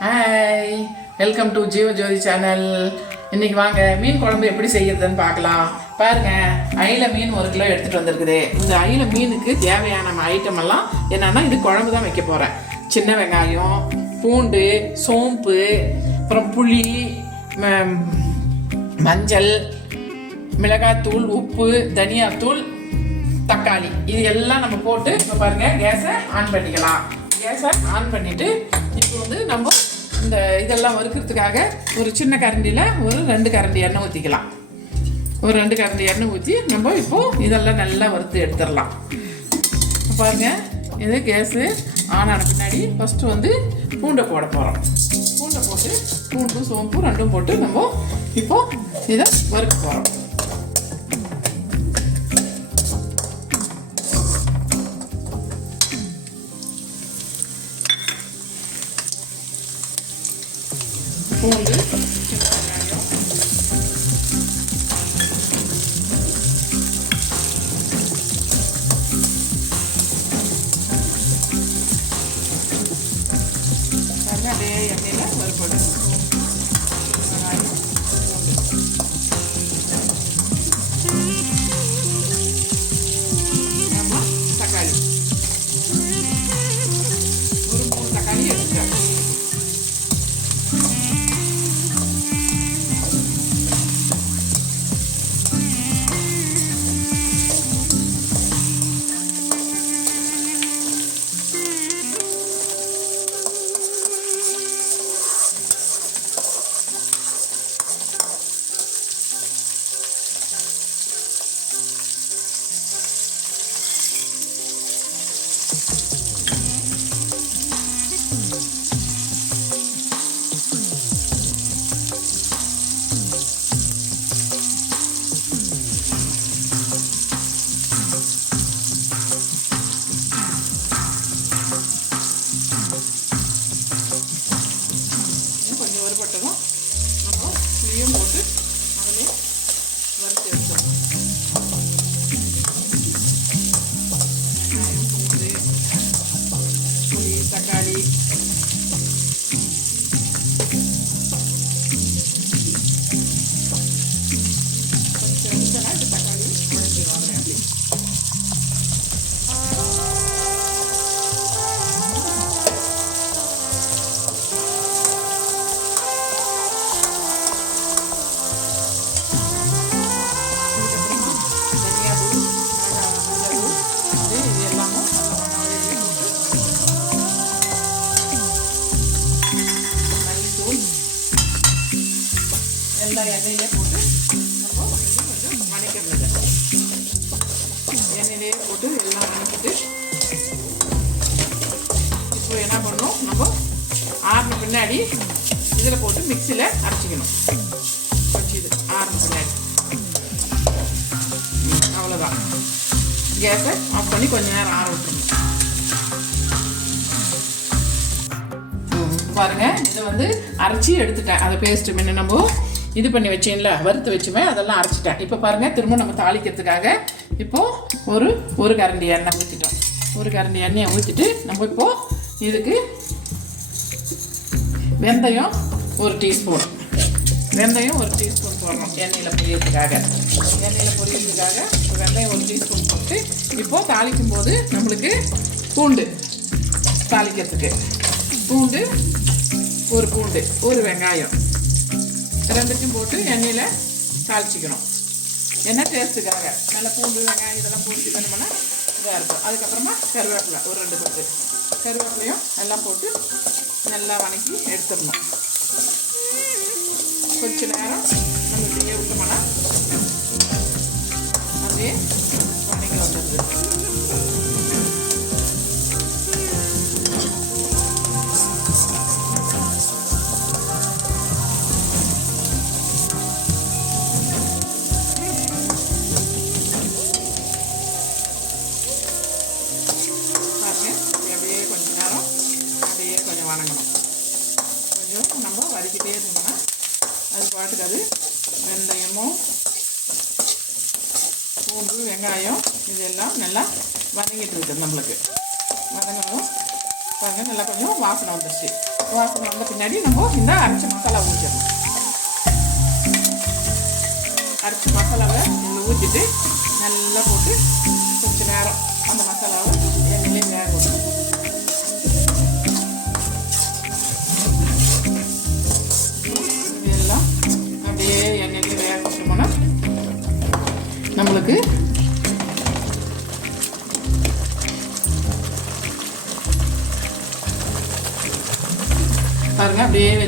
Hi welcome to ஜீவ ஜோதி channel இன்னைக்கு வாங்க மீன் குழம்பு எப்படி செய்யறதுன்னு பார்க்கலாம். பாருங்க அயில மீன் ஒரு கிலோ எடுத்துட்டு வந்திருக்குது. இந்த அயில மீனுக்கு தேவையான ஐட்டம் எல்லாம் என்னன்னா இது குழம்பு தான் வைக்க போறேன். சின்ன வெங்காயம் பூண்டு சோம்பு அப்புறம் புளி ம- மஞ்சள் மிளகாத்தூள் உப்பு தனியாத்தூள் தக்காளி. இது எல்லாம் நம்ம போட்டு இப்போ பாருங்க கேஸை ஆன் பண்ணிக்கலாம். கேஸை ஆன் பண்ணிட்டு இப்போ வந்து நம்ம இந்த இதெல்லாம் வறுக்கிறதுக்காக ஒரு சின்ன கரண்டியில் ஒரு ரெண்டு கரண்டி எண்ணெய் ஊற்றிக்கலாம் ஒரு ரெண்டு கரண்டி எண்ணெய் ஊற்றி நம்ம இப்போது இதெல்லாம் நல்லா வறுத்து எடுத்துடலாம். பாருங்கள் இது கேஸு ஆன் ஆன பின்னாடி ஃபஸ்ட்டு வந்து பூண்டை போட போகிறோம் பூண்டை போட்டு பூண்டும் சோம்பும் ரெண்டும் போட்டு நம்ம இப்போது இதை வறுக்க போகிறோம் பூண்டு எண்ணெயிலே போட்டு எல்லாம் வதக்கிட்டு இப்போ என்ன பண்ணணும்? நம்ம ஆறின பின்னாடி இதில் போட்டு மிக்சியில் அரைச்சிக்கணும். கொஞ்சம் இது ஆறின பின்னாடி. அவ்வளோதான் கேஸை ஆஃப் பண்ணி கொஞ்ச நேரம் ஆற விட்டுருணும் பாருங்க இதை வந்து அரைச்சி எடுத்துட்டேன். அதை பேஸ்ட்டு முன்ன நம்ம இது பண்ணி வச்சேன்ல வறுத்து வச்சுமே அதெல்லாம் அரைச்சிட்டேன். இப்போ பாருங்கள் திரும்ப நம்ம தாளிக்கிறதுக்காக இப்போ ஒரு ஒரு கரண்டி எண்ணெய் ஊற்றிட்டோம் ஒரு கரண்டி எண்ணெயை ஊற்றிட்டு நம்ம இப்போது இதுக்கு வெந்தயம் ஒரு டீஸ்பூன். வெந்தயம் ஒரு டீஸ்பூன் போடணும் எண்ணெயில் பொரியறதுக்காக. எண்ணெயில் பொரியறதுக்காக வெந்தயம் ஒரு டீஸ்பூன் போட்டு இப்போது தாளிக்கும் போது நம்மளுக்கு பூண்டு தாளிக்கிறதுக்கு. பூண்டு ஒரு பூண்டு ஒரு வெங்காயம். ரெண்டுத்தையும் போட்டு எண்ணெயில் தாளிச்சிக்கணும் எண்ணெய் டேஸ்ட்டுக்காக நல்லா பூண்டு வெங்காயம் இதெல்லாம் போட்டு இது பண்ணோம்னா இதாக இருக்கும் அதுக்கப்புறமா கருவேப்பிலை ஒரு ரெண்டு கொத்து கருவேப்பிலையும் எல்லாம் போட்டு நல்லா வணக்கி எடுத்துடணும் கொஞ்ச நேரம் நம்ம இப்படியே விட்டோம்னா அப்படியே வணங்கி வந்துடுது வெந்தயமும் பூண்டு வெங்காயம் இதெல்லாம் நல்லா வதங்கிட்டு இருக்குது நம்மளுக்கு. வதங்கணும். பாருங்கள் நல்லா கொஞ்சம் வாசனை வந்துடுச்சு வாசனை வந்த பின்னாடி நம்ம இந்த அரைச்ச மசாலா ஊற்றிடணும் அரைச்ச மசாலாவை இதில் ஊற்றிட்டு நல்லா போட்டு கொஞ்சம் நேரம் அந்த மசாலாவை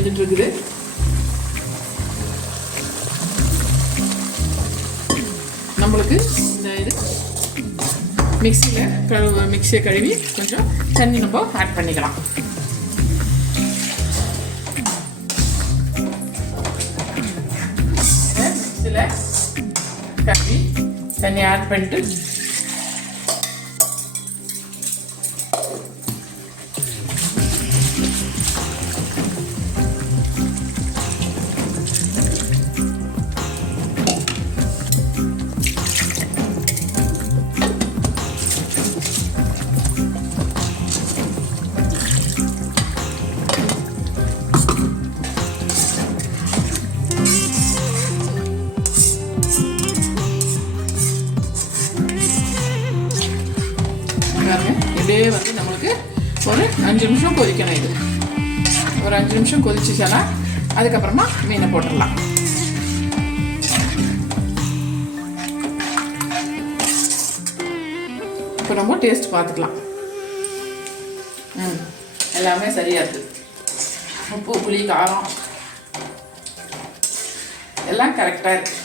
பாருங்க இருக்குது நம்மளுக்கு இந்த இது மிக்சியில் கழுவு மிக்சியை கழுவி கொஞ்சம் தண்ணி நம்ம ஆட் பண்ணிக்கலாம். மிக்சியில் கழுவி தண்ணி ஆட் பண்ணிட்டு அஞ்சு நிமிஷம் கொதிக்கணும் இது. ஒரு அஞ்சு நிமிஷம் கொதிச்சுச்சுன்னா அதுக்கப்புறமா மீனை போட்டுடலாம். இப்போ நம்ம டேஸ்ட் பார்த்துக்கலாம். ம் எல்லாமே சரியா இருக்குது உப்பு புளி காரம் எல்லாம் கரெக்டாக இருக்கு.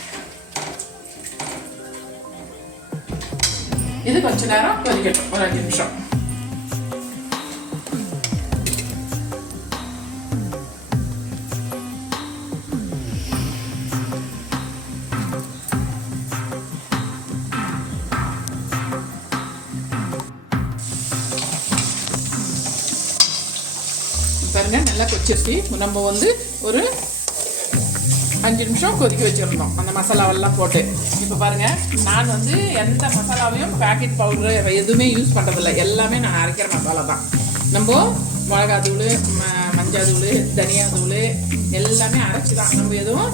இது கொஞ்ச நேரம் கொதிக்கட்டும். ஒரு அஞ்சு நிமிஷம். நல்லா கொச்சிருச்சு நம்ம வந்து ஒரு அஞ்சு நிமிஷம் கொதிக்க வச்சிருந்தோம். அந்த மசாலாவெல்லாம் போட்டு. இப்போ பாருங்கள் நான் வந்து எந்த மசாலாவையும் பேக்கெட் பவுடரு எதுவுமே யூஸ் பண்ணுறதில்ல எல்லாமே நான் அரைக்கிற மசாலா தான். நம்ம மிளகாத்தூள் ம மஞ்சாத்தூள் தனியாத்தூள் எல்லாமே அரைச்சி தான். நம்ம எதுவும்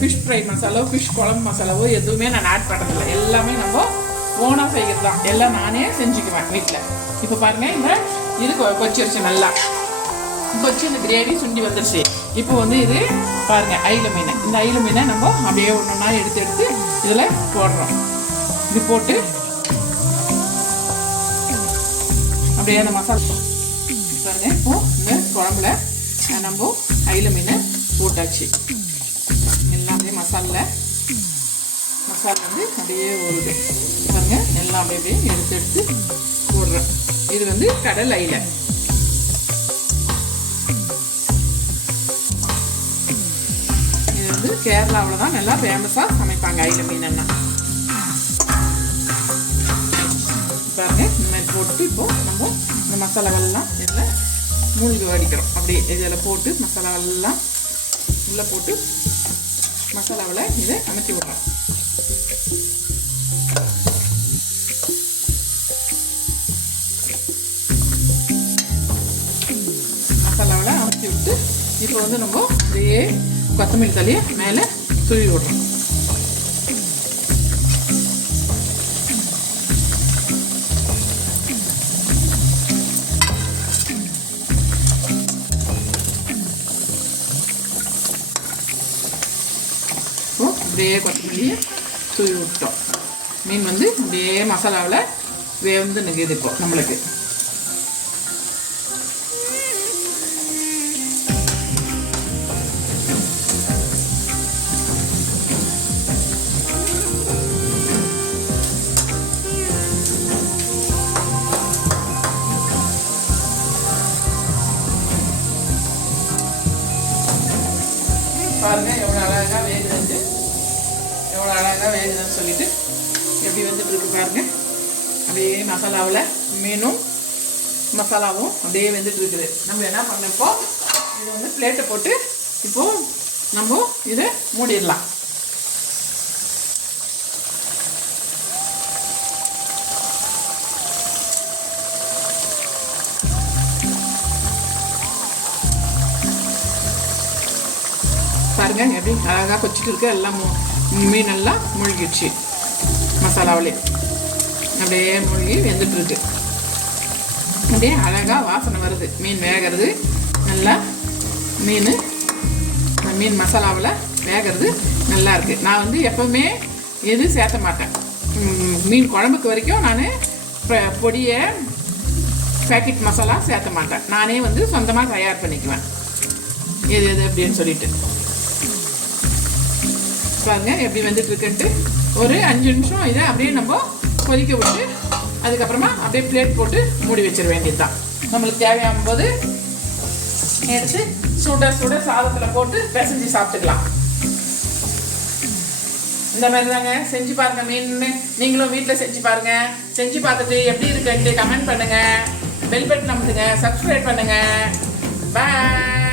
ஃபிஷ் ஃப்ரை மசாலாவோ ஃபிஷ் குழம்பு மசாலாவோ எதுவுமே நான் ஆட் பண்ணுறதில்ல எல்லாமே நம்ம ஓனாக செய்கிறது தான். எல்லாம் நானே செஞ்சுக்குவேன் வீட்டில் இப்போ பாருங்கள் இந்த இது கொ- கொச்சிருச்சு நல்லா. கொச்சி இந்த கிரேவி சுண்டி வந்துருச்சு. இப்போ வந்து இது பாருங்கள் ஐல மீன். இந்த ஐல மீனை நம்ம அப்படியே ஒன்றா எடுத்து எடுத்து இதில் போடுறோம். இது போட்டு அப்படியே அந்த மசாலா பாருங்க இப்போ இந்த குழம்புல நம்ம ஐல மீனை போட்டாச்சு. எல்லாமே மசாலில் மசாலா வந்து அப்படியே ஊறுது பாருங்க எல்லாம் அப்படியே எடுத்து எடுத்து போடுறோம். இது வந்து கடல் ஐலை. கேரளாவில் தான் நல்லா ஃபேமஸாக சமைப்பாங்க. ஐல மீனன்னா பாருங்க இந்த மாதிரி போட்டு இப்போ நம்ம இந்த மசாலாவெல்லாம் இதில் மூழ்கி வடிக்கிறோம். அப்படியே இதில் போட்டு மசாலாவெல்லாம் உள்ளே போட்டு மசாலாவில் இதை அமுத்தி விடுறோம். மசாலாவில் அமைச்சி விட்டு இப்போ வந்து நம்ம அப்படியே கொத்தமல்லி தழையை மேலே தூவி விடுறோம் இப்போ அப்படியே கொத்தமல்லியை தூவி விட்டோம் மீன் வந்து அப்படியே மசாலாவில் வேந்து நிற்குது இப்போ நம்மளுக்கு இதுன்னு சொல்லிட்டு எப்படி வெந்துட்டுருக்கு பாருங்க. அப்படியே மசாலாவில் மீனும் மசாலாவும் அப்படியே வெந்துட்டுருக்குது நம்ம என்ன பண்ணப்போ இது வந்து பிளேட்டை போட்டு இப்போ நம்ம இதை மூடிடலாம். பாருங்க எப்படி அழகாக கொச்சிட்டு இருக்கு எல்லாம் மீன் எல்லாம் மூழ்கிடுச்சு. மசாலாவிலே. அப்படியே மூழ்கி வெந்துட்டுருக்கு. அப்படியே அழகாக வாசனை வருது. மீன் வேகிறது நல்லா மீன் அந்த மீன் மசாலாவில் வேகிறது நல்லா இருக்குது நான் வந்து எப்போவுமே எதுவும் சேர்த்த மாட்டேன். மீன் குழம்புக்கு வரைக்கும் நான் பொடியை பேக்கெட் மசாலா சேர்த்த மாட்டேன். நானே வந்து சொந்தமாக தயார் பண்ணிக்குவேன். எது எது அப்படின்னு சொல்லிட்டு. பாருங்க எப்படி வந்துட்டு இருக்குன்ட்டு ஒரு அஞ்சு நிமிஷம் இதை அப்படியே நம்ம கொதிக்க விட்டு அதுக்கப்புறமா அப்படியே பிளேட் போட்டு மூடி வச்சிட வேண்டியது தான் நம்மளுக்கு தேவையான போது எடுத்து சுட சுட சாதத்தில் போட்டு பிசைஞ்சு சாப்பிட்டுக்கலாம். இந்த மாதிரி தாங்க செஞ்சு பாருங்க மீன். நீங்களும் வீட்டில் செஞ்சு பாருங்க. செஞ்சு பார்த்துட்டு எப்படி இருக்குன்ட்டு கமெண்ட் பண்ணுங்க. Bell button அமுத்துங்க. சப்ஸ்கிரைப் பண்ணுங்க. பாய்